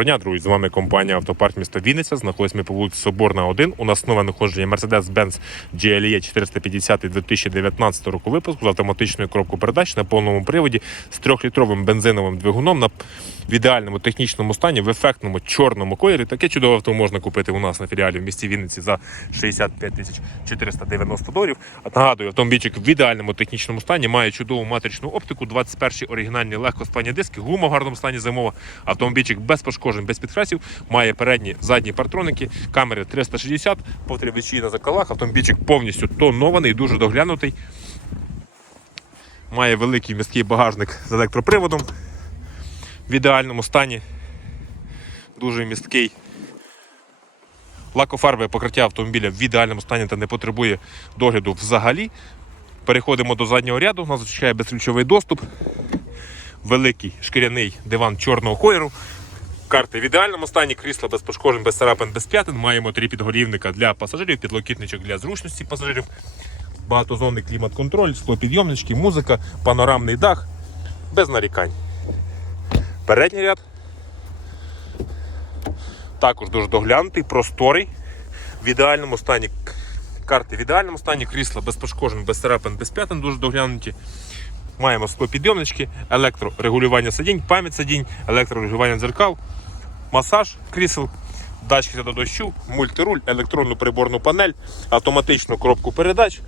Доброго дня, друзі! З вами компанія Автопарк міста Вінниця. Знаходимося ми по вулиці Соборна 1. У нас нове находження Mercedes-Benz GLE 450 2019 року випуску з автоматичною коробкою передач на повному приводі з 3-літровим бензиновим двигуном на в ідеальному технічному стані, в ефектному чорному кольорі. Таке чудове авто можна купити у нас на філіалі в місті Вінниці за 65 тисяч 490 доларів. Нагадую, автомобільчик в ідеальному технічному стані має чудову матричну оптику, 21 оригінальні легкосплавні диски, гума в гарному стані зимова. Автомобільчик без пошкоджень, без підкрасів, має передні, задні партроники, камери 360, повтребичі на закалах. Автомобільчик повністю тонований, дуже доглянутий. Має великий міський багажник з електроприводом в ідеальному стані. Дуже місткий. Лакофарбове покриття автомобіля в ідеальному стані та не потребує догляду взагалі. Переходимо до заднього ряду. Нас зустрічає безключовий доступ. Великий шкіряний диван чорного кольору. Карти в ідеальному стані, крісла без пошкоджень, без царапин, без п'ятин. Маємо три підголівника для пасажирів, підлокітничок для зручності пасажирів, багатозонний клімат-контроль, склопідйомнички, музика, панорамний дах. Без нарікань. Передній ряд. Також дуже доглянутий, просторий, в ідеальному стані. Карти в ідеальному стані, крісла без пошкоджень, без царапин, без п'ятин, дуже доглянуті. Маємо склопідйомнички, електрорегулювання сидінь, пам'ять сидінь, електрорегулювання дзеркал, масаж крісел, датчики до дощу, мультируль, електронну приборну панель, автоматичну коробку передач,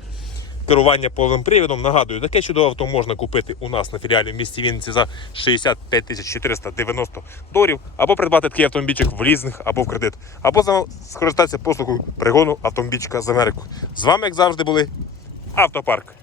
керування повним привідом. Нагадую, таке чудове авто можна купити у нас на філіалі в місті Вінниці за 65 490 доларів, або придбати такий автомобільчик в лізинг або в кредит, або скористатися послугою пригону автомобільчика з Америки. З вами, як завжди, були Автопарк.